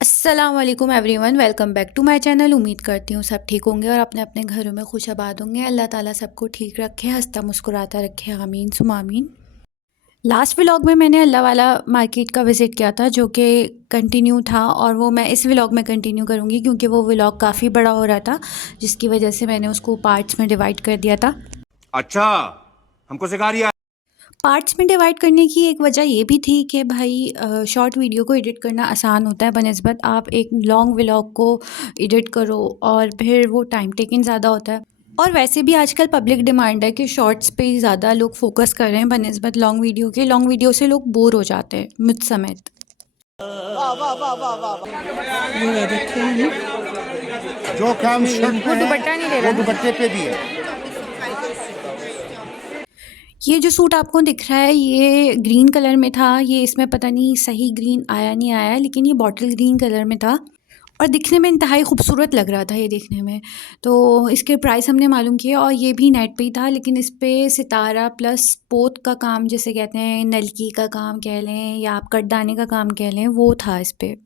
अस्सलाम वालेकुम everyone, welcome back to my channel. उम्मीद करती हूँ सब ठीक होंगे और अपने अपने घरों में खुश आबाद होंगे। अल्लाह ताला सबको ठीक रखे, हंसता मुस्कुराता रखे, आमीन सुम आमीन। लास्ट व्लॉग में मैंने अल्लाह वाला मार्केट का विज़िट किया था, जो कि कंटिन्यू था, और वो मैं इस व्लॉग में कंटिन्यू करूँगी क्योंकि वो व्लॉग काफ़ी बड़ा हो रहा था, जिसकी वजह से मैंने उसको पार्ट्स में डिवाइड कर दिया था। अच्छा, हमको सिखा रिया। पार्ट्स में डिवाइड करने की एक वजह ये भी थी कि भाई शॉर्ट वीडियो को एडिट करना आसान होता है बनस्बत आप एक लॉन्ग व्लॉग को एडिट करो, और फिर वो टाइम टेकिंग ज़्यादा होता है। और वैसे भी आजकल पब्लिक डिमांड है कि शॉर्ट्स पे ही ज़्यादा लोग फोकस कर रहे हैं बनस्बत लॉन्ग वीडियो के। लॉन्ग वीडियो से लोग बोर हो जाते हैं, मुझ समेत। ये देखिए जो काम शर्ट वो पे दुपट्टा नहीं दे है वो रहा ना। दुपट्टे पे भी है। ये जो सूट आपको दिख रहा है ये ग्रीन कलर में था। ये इसमें पता नहीं सही ग्रीन आया नहीं आया, लेकिन ये बॉटल ग्रीन कलर में था और दिखने में इंतहाई खूबसूरत लग रहा था ये देखने में। तो इसके प्राइस हमने मालूम किए और ये भी नेट पे ही था, लेकिन इस पे सितारा प्लस पोत का काम, जैसे कहते हैं नलकी का काम कह लें या आप कटदाने का काम कह लें, वो था इस पे।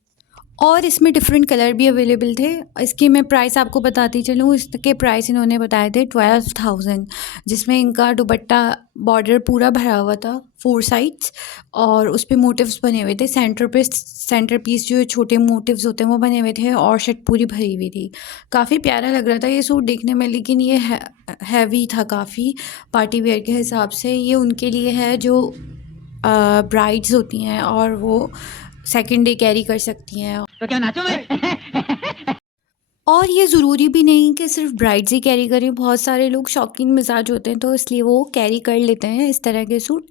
और इसमें डिफरेंट कलर भी अवेलेबल थे। इसकी मैं प्राइस आपको बताती चलूँ। इसके प्राइस इन्होंने बताए थे 12,000, जिसमें इनका दुपट्टा बॉर्डर पूरा भरा हुआ था 4 साइड्स, और उस पे मोटिव्स बने हुए थे। सेंटर पीस जो छोटे मोटिव्स होते हैं वो बने हुए थे, और शर्ट पूरी भरी हुई थी। काफ़ी प्यारा लग रहा था ये सूट देखने में, लेकिन ये हैवी था काफ़ी पार्टी वेयर के हिसाब से। ये उनके लिए है जो ब्राइड्स होती हैं और वो सेकेंड डे कैरी कर सकती हैं। तो क्या नाचो मैं? और ये ज़रूरी भी नहीं कि सिर्फ ब्राइड्स ही कैरी करें, बहुत सारे लोग शौकीन मिजाज होते हैं, तो इसलिए वो कैरी कर लेते हैं इस तरह के सूट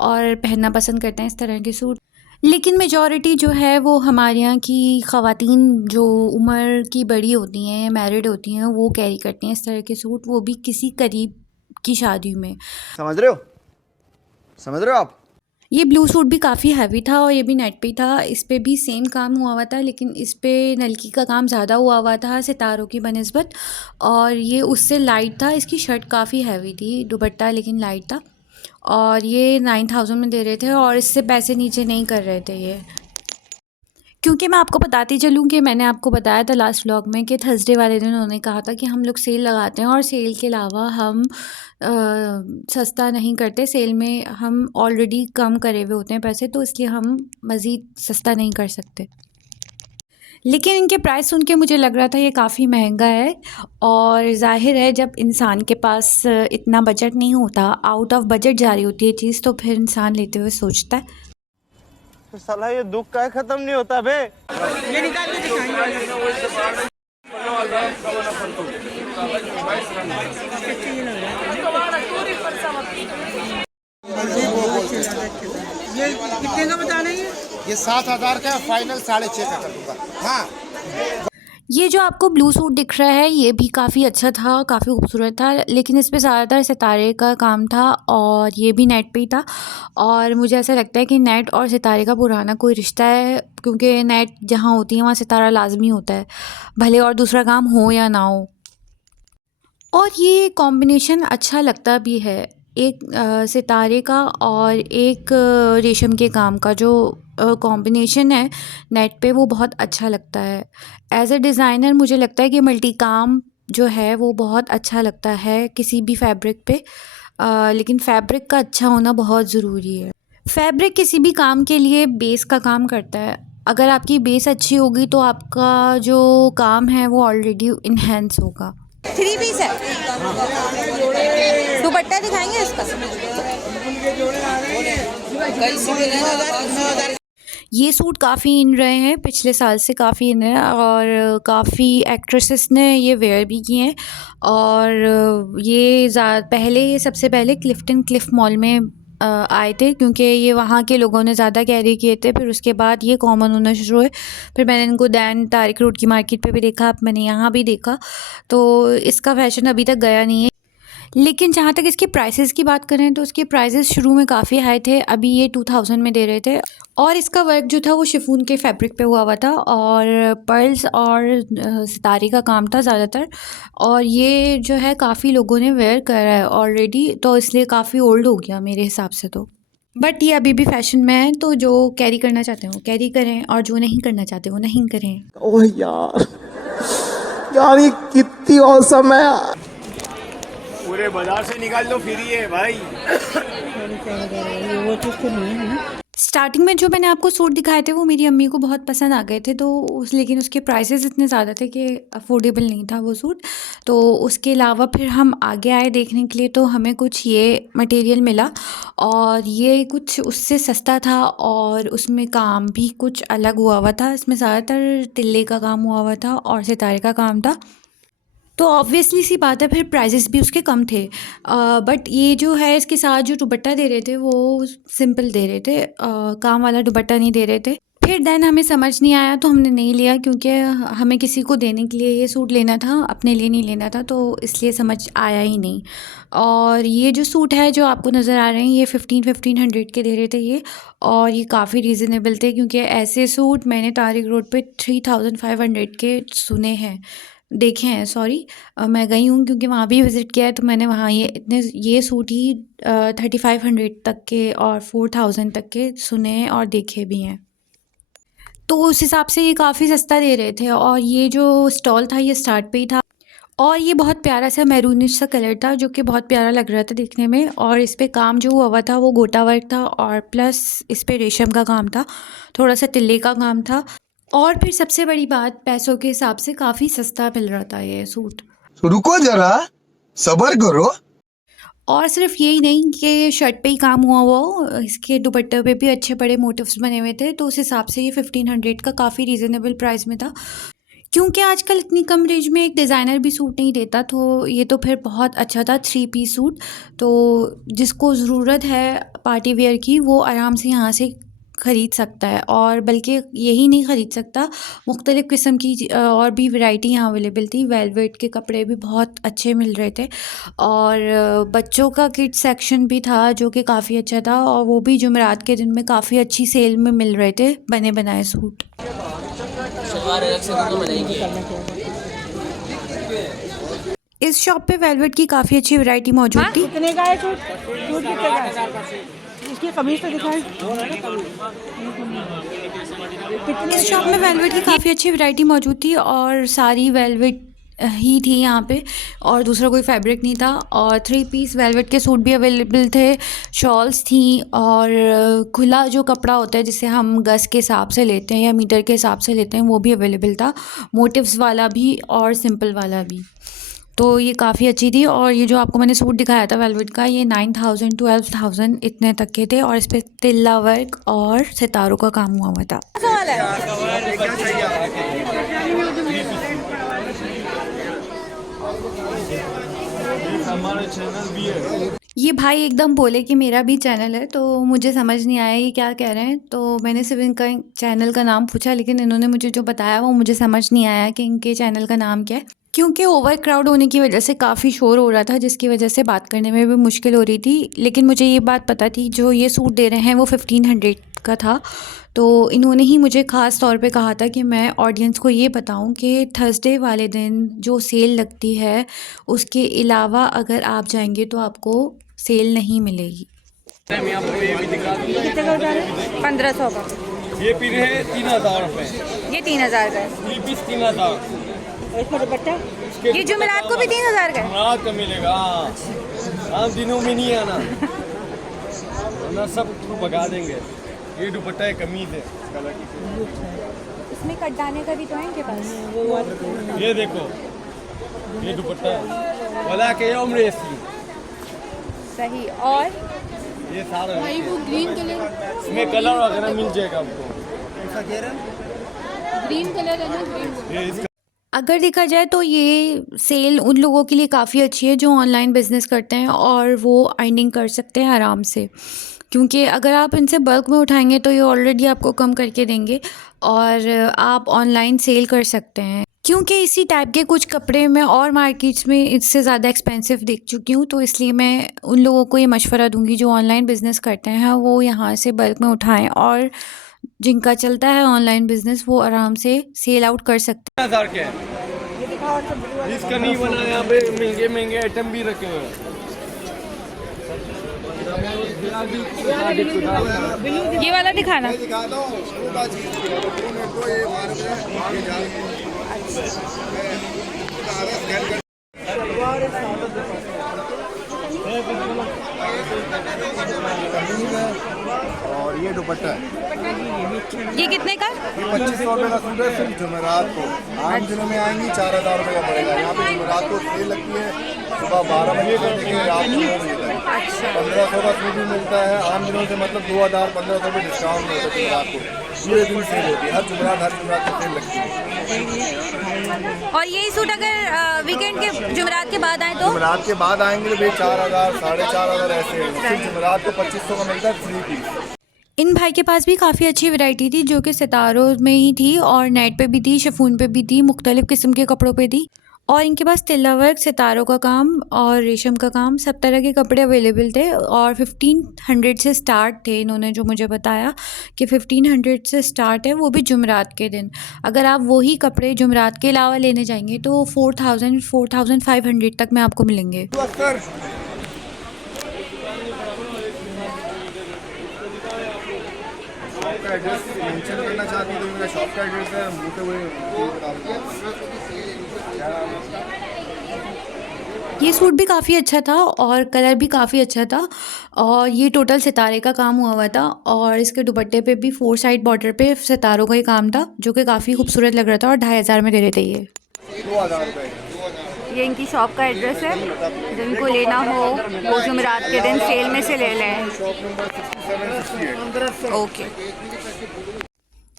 और पहनना पसंद करते हैं इस तरह के सूट। लेकिन मेजॉरिटी जो है वो हमारे यहाँ की ख़वातीन जो उम्र की बड़ी होती हैं, मैरिड होती हैं, वो कैरी करती हैं इस तरह के सूट, वो भी किसी करीब की शादी में। समझ रहे हो? समझ रहे हो आप? ये ब्लू सूट भी काफ़ी हैवी था और ये भी नेट पे ही था। इस पे भी सेम काम हुआ हुआ था, लेकिन इस पे नलकी का काम ज़्यादा हुआ हुआ था सितारों की बनस्बत, और ये उससे लाइट था। इसकी शर्ट काफ़ी हैवी थी, दुपट्टा लेकिन लाइट था, और ये 9,000 में दे रहे थे और इससे पैसे नीचे नहीं कर रहे थे ये। क्योंकि मैं आपको बताती चलूँ कि मैंने आपको बताया था लास्ट व्लॉग में कि थर्सडे वाले दिन उन्होंने कहा था कि हम लोग सेल लगाते हैं, और सेल के अलावा हम सस्ता नहीं करते। सेल में हम ऑलरेडी कम करे हुए होते हैं पैसे, तो इसलिए हम मज़ीद सस्ता नहीं कर सकते। लेकिन इनके प्राइस सुन के मुझे लग रहा था ये काफ़ी महंगा है, और ज़ाहिर है जब इंसान के पास इतना बजट नहीं होता, आउट ऑफ बजट जा रही होती है चीज़, तो फिर इंसान लेते हुए सोचता है। तो साला ये दुख का खत्म नहीं होता बे। ये निकाल के दिखाएंगे। ये कितने का बता रहे हैं? ये 7,000 का फाइनल 6.5 का कर दूंगा। हाँ, ये जो आपको ब्लू सूट दिख रहा है ये भी काफ़ी अच्छा था, काफ़ी खूबसूरत था, लेकिन इस पे ज़्यादातर सितारे का काम था और ये भी नेट पे ही था। और मुझे ऐसा लगता है कि नेट और सितारे का पुराना कोई रिश्ता है, क्योंकि नेट जहाँ होती है वहाँ सितारा लाजमी होता है, भले और दूसरा काम हो या ना हो। और ये कॉम्बिनेशन अच्छा लगता भी है, एक सितारे का और एक रेशम के काम का जो कॉम्बिनेशन है नेट पे, वो बहुत अच्छा लगता है। एज अ डिज़ाइनर मुझे लगता है कि मल्टी काम जो है वो बहुत अच्छा लगता है किसी भी फैब्रिक पे। लेकिन फैब्रिक का अच्छा होना बहुत ज़रूरी है। फैब्रिक किसी भी काम के लिए बेस का काम करता है। अगर आपकी बेस अच्छी होगी तो आपका जो काम है वो ऑलरेडी इन्हेंस होगा। 3 पीस है। दुपट्टा दिखाएंगे इसका। ये सूट काफ़ी इन रहे हैं, पिछले साल से काफ़ी इन है, और काफ़ी एक्ट्रेसेस ने ये वेयर भी किए हैं। और ये पहले ये सबसे पहले क्लिफ्टन क्लिफ मॉल में आए थे, क्योंकि ये वहाँ के लोगों ने ज़्यादा कैरी किए थे। फिर उसके बाद ये कॉमन होना शुरू हुए। फिर मैंने इनको दैन तारिक रोड की मार्केट पे भी देखा, अब मैंने यहाँ भी देखा, तो इसका फैशन अभी तक गया नहीं है। लेकिन जहाँ तक इसके प्राइसेस की बात करें तो इसके प्राइसेस शुरू में काफ़ी हाई थे, अभी ये 2000 में दे रहे थे। और इसका वर्क जो था वो शिफॉन के फैब्रिक पे हुआ हुआ था, और पर्ल्स और सितारे का काम था ज़्यादातर। और ये जो है काफ़ी लोगों ने वेयर करा है ऑलरेडी, तो इसलिए काफ़ी ओल्ड हो गया मेरे हिसाब से तो। बट ये अभी भी फैशन में है, तो जो कैरी करना चाहते हैं वो कैरी करें और जो नहीं करना चाहते वो नहीं करें। ओह यार, यार ये कितनी औसम है यार। पूरे बाजार से निकाल दो, फ्री है भाई। वो चीज़ तो नहीं है ना। स्टार्टिंग में जो मैंने आपको सूट दिखाए थे वो मेरी अम्मी को बहुत पसंद आ गए थे, तो लेकिन उसके प्राइसेस इतने ज़्यादा थे कि अफोर्डेबल नहीं था वो सूट। तो उसके अलावा फिर हम आगे आए देखने के लिए, तो हमें कुछ ये मटेरियल मिला और ये कुछ उससे सस्ता था और उसमें काम भी कुछ अलग हुआ था। इसमें ज़्यादातर तिल्ले का काम हुआ था और सितारे का काम था, तो ऑब्वियसली सी बात है फिर प्राइजेस भी उसके कम थे। बट ये जो है इसके साथ जो दुपट्टा दे रहे थे वो सिंपल दे रहे थे, काम वाला दुपट्टा नहीं दे रहे थे। फिर देन हमें समझ नहीं आया तो हमने नहीं लिया, क्योंकि हमें किसी को देने के लिए ये सूट लेना था, अपने लिए नहीं लेना था, तो इसलिए समझ आया ही नहीं। और ये जो सूट है जो आपको नज़र आ रहे हैं ये 1500 के दे रहे थे ये, और ये काफ़ी रीज़नेबल थे, क्योंकि ऐसे सूट मैंने तारिक रोड पे 3500 के सुने हैं, देखे हैं, सॉरी। मैं गई हूँ क्योंकि वहाँ भी विज़िट किया है, तो मैंने वहाँ ये सूट ही 3500 तक के और 4000 तक के सुने हैं और देखे भी हैं। तो उस हिसाब से ये काफ़ी सस्ता दे रहे थे। और ये जो स्टॉल था ये स्टार्ट पे ही था, और ये बहुत प्यारा सा मैरूनिश सा कलर था जो कि बहुत प्यारा लग रहा था देखने में। और इस पे काम जो हुआ था वो गोटा वर्क था, और प्लस इस पे रेशम का काम था, थोड़ा सा तिल्ले का काम था, और फिर सबसे बड़ी बात पैसों के हिसाब से काफ़ी सस्ता मिल रहा था ये सूट। रुको जरा, सबर करो। और सिर्फ यही नहीं कि शर्ट पे ही काम हुआ हो, इसके दुपट्टे पे भी अच्छे बड़े मोटिव्स बने हुए थे, तो उस हिसाब से ये 1500 का काफ़ी रीज़नेबल प्राइस में था। क्योंकि आजकल इतनी कम रेंज में एक डिज़ाइनर भी सूट नहीं देता, तो ये तो फिर बहुत अच्छा था 3 पीस सूट। तो जिसको ज़रूरत है पार्टी वेयर की वो आराम से यहाँ से ख़रीद सकता है, और बल्कि यही नहीं ख़रीद सकता, मुख्तलिफ़ किस्म की और भी वैरायटी यहाँ अवेलेबल थी। वेलवेट के कपड़े भी बहुत अच्छे मिल रहे थे, और बच्चों का किड्स सेक्शन भी था जो कि काफ़ी अच्छा था, और वो भी जुमेरात के दिन में काफ़ी अच्छी सेल में मिल रहे थे बने बनाए सूट। इस शॉप पे वेलवेट की काफ़ी अच्छी वैरायटी मौजूद थी। कितने का है सूट? सूट कितने का है? इसकी कमीज तो दिखाएं। इस शॉप में वेलवेट की काफ़ी अच्छी वैरायटी मौजूद थी, और सारी वेलवेट ही थी यहाँ पे, और दूसरा कोई फैब्रिक नहीं था। और 3 पीस वेलवेट के सूट भी अवेलेबल थे, शॉल्स थी, और खुला जो कपड़ा होता है जिसे हम गज के हिसाब से लेते हैं या मीटर के हिसाब से लेते हैं वो भी अवेलेबल था, मोटिव्स वाला भी और सिंपल वाला भी। तो ये काफ़ी अच्छी थी। और ये जो आपको मैंने सूट दिखाया था वेलवेट का, ये 9000 12,000 इतने तक के थे, और इस पर तिल्ला वर्क और सितारों का काम हुआ था। सवाल है। ये भाई एकदम बोले कि मेरा भी चैनल है, तो मुझे समझ नहीं आया ये क्या कह रहे हैं, तो मैंने सिर्फ इनका चैनल का नाम पूछा, लेकिन इन्होंने मुझे जो बताया वो मुझे समझ नहीं आया कि इनके चैनल का नाम क्या है, क्योंकि ओवर क्राउड होने की वजह से काफ़ी शोर हो रहा था, जिसकी वजह से बात करने में भी मुश्किल हो रही थी। लेकिन मुझे ये बात पता थी जो ये सूट दे रहे हैं वो 1500 का था, तो इन्होंने ही मुझे ख़ास तौर पे कहा था कि मैं ऑडियंस को ये बताऊं कि थर्सडे वाले दिन जो सेल लगती है उसके अलावा अगर आप जाएंगे तो आपको सेल नहीं मिलेगी। कितने का बता रहे? 1500 का। ये पीने हैं 3000 रुपए, ये 3000 का है। 3 पीस 3000। और इसका दुपट्टा ये जुमेरात को भी 3000 का है। रात का मिलेगा, आम दिनों में नहीं आना, वरना सब भगा देंगे। ये दुपट्टा है, कमीज है कलर की। इसमें कटदाने का भी तो है इनके पास। ये देखो, ये दुपट्टा है वाला के यौम रेसी। सही। और ये सारा भाई वो ग्रीन कलर, इसमें कलर वगैरह मिल जाएगा आपको। ग्रीन कलर है ना, ग्रीन। ये इसका अगर देखा जाए तो ये सेल उन लोगों के लिए काफ़ी अच्छी है जो ऑनलाइन बिज़नेस करते हैं, और वो अर्निंग कर सकते हैं आराम से, क्योंकि अगर आप इनसे बल्क में उठाएंगे तो ये ऑलरेडी आपको कम करके देंगे, और आप ऑनलाइन सेल कर सकते हैं। क्योंकि इसी टाइप के कुछ कपड़े मैं और मार्केट्स में इससे ज़्यादा एक्सपेंसिव देख चुकी हूँ, तो इसलिए मैं उन लोगों को ये मशवरा दूंगी जो ऑनलाइन बिज़नेस करते हैं वो यहाँ से बल्क में उठाएं, और जिनका चलता है ऑनलाइन बिज़नेस वो आराम से सेल आउट कर सकते हैं। 3000 के है। इसका नहीं बना, यहाँ पे महंगे महंगे आइटम भी रखे हुए हैं। ये वाला दिखाना। और ये दुपट्टा है, ये कितने का? ये 2500 रुपये का सूट है। सिर्फ जुमेरात को, आम दिनों में आएंगी 4000 रुपये का पड़ेगा। यहाँ पे जुमेरात को सेल लगती है सुबह 12 बजे से लेकर रात को 9 बजे तक। 1500 का सूट भी मिलता है आम दिनों से, मतलब 2000-1500 रुपये डिस्काउंट मिलता है जुमेरात को। पूरे दिन सेल होती है, हर जुमेरात को सेल लगती है। और यही सूट अगर वीकेंड के जुमेरात के बाद आए तो? जुमेरात के बाद आएंगे तो भाई 4000, 4500 ऐसे है। सिर्फ जुमेरात को 2500 का मिलता है फ्री पीस। इन भाई के पास भी काफ़ी अच्छी वैरायटी थी जो कि सितारों में ही थी और नेट पे भी थी, शिफॉन पे भी थी, मुख्तलिफ़ किस्म के कपड़ों पे थी। और इनके पास तिल्ला वर्क, सितारों का काम और रेशम का काम, सब तरह के कपड़े अवेलेबल थे। और 1500 से स्टार्ट थे। इन्होंने जो मुझे बताया कि 1500 से स्टार्ट है, वो भी जुमेरात के दिन। अगर आप वही कपड़े जुमेरात के अलावा लेने जाएंगे तो 4500 तक में आपको मिलेंगे। एड्रेस मेंशन करना चाहती हूँ तो मेरा शॉप का एड्रेस है, मुझे तो वही। ये सूट भी काफ़ी अच्छा था और कलर भी काफ़ी अच्छा था। और ये टोटल सितारे का काम हुआ था और इसके दुपट्टे पे भी 4 साइड बॉर्डर पे सितारों का ही काम था जो कि काफ़ी खूबसूरत लग रहा था। और 2500 में दे रहे थे ये। 2000 रुपये। ये इनकी शॉप का एड्रेस है, जिनको लेना हो वो जुमेरात के दिन सेल में से ले लें। Shop number 6768। ओके।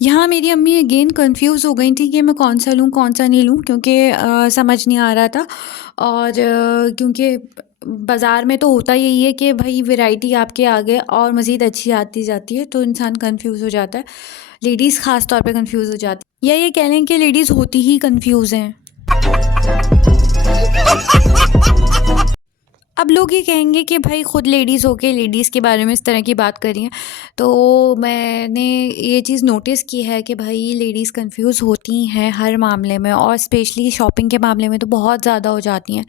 यहाँ मेरी अम्मी अगेन कंफ्यूज हो गई थी कि मैं कौन सा लूँ कौन सा नहीं लूँ, क्योंकि समझ नहीं आ रहा था। और क्योंकि बाज़ार में तो होता यही है कि भाई वैरायटी आपके आगे और मज़ीद अच्छी आती जाती है, तो इंसान कंफ्यूज हो जाता है। लेडीज़ ख़ास तौर पे कंफ्यूज हो जाती है, या ये कह लें कि लेडीज़ होती ही कंफ्यूज हैं। अब लोग ये कहेंगे कि भाई ख़ुद लेडीज़ होके लेडीज़ के बारे में इस तरह की बात कर रही हैं, तो मैंने ये चीज़ नोटिस की है कि भाई लेडीज़ कंफ्यूज होती हैं हर मामले में, और स्पेशली शॉपिंग के मामले में तो बहुत ज़्यादा हो जाती हैं।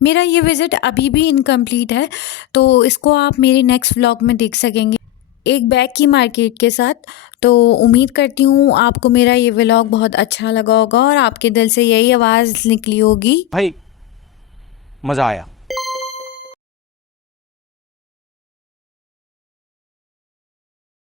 मेरा ये विज़िट अभी भी इनकम्प्लीट है, तो इसको आप मेरे नेक्स्ट व्लॉग में देख सकेंगे एक बैग की मार्केट के साथ। तो उम्मीद करती हूँ आपको मेरा ये व्लॉग बहुत अच्छा लगा होगा और आपके दिल से यही आवाज़ निकली होगी, भाई मज़ा आया।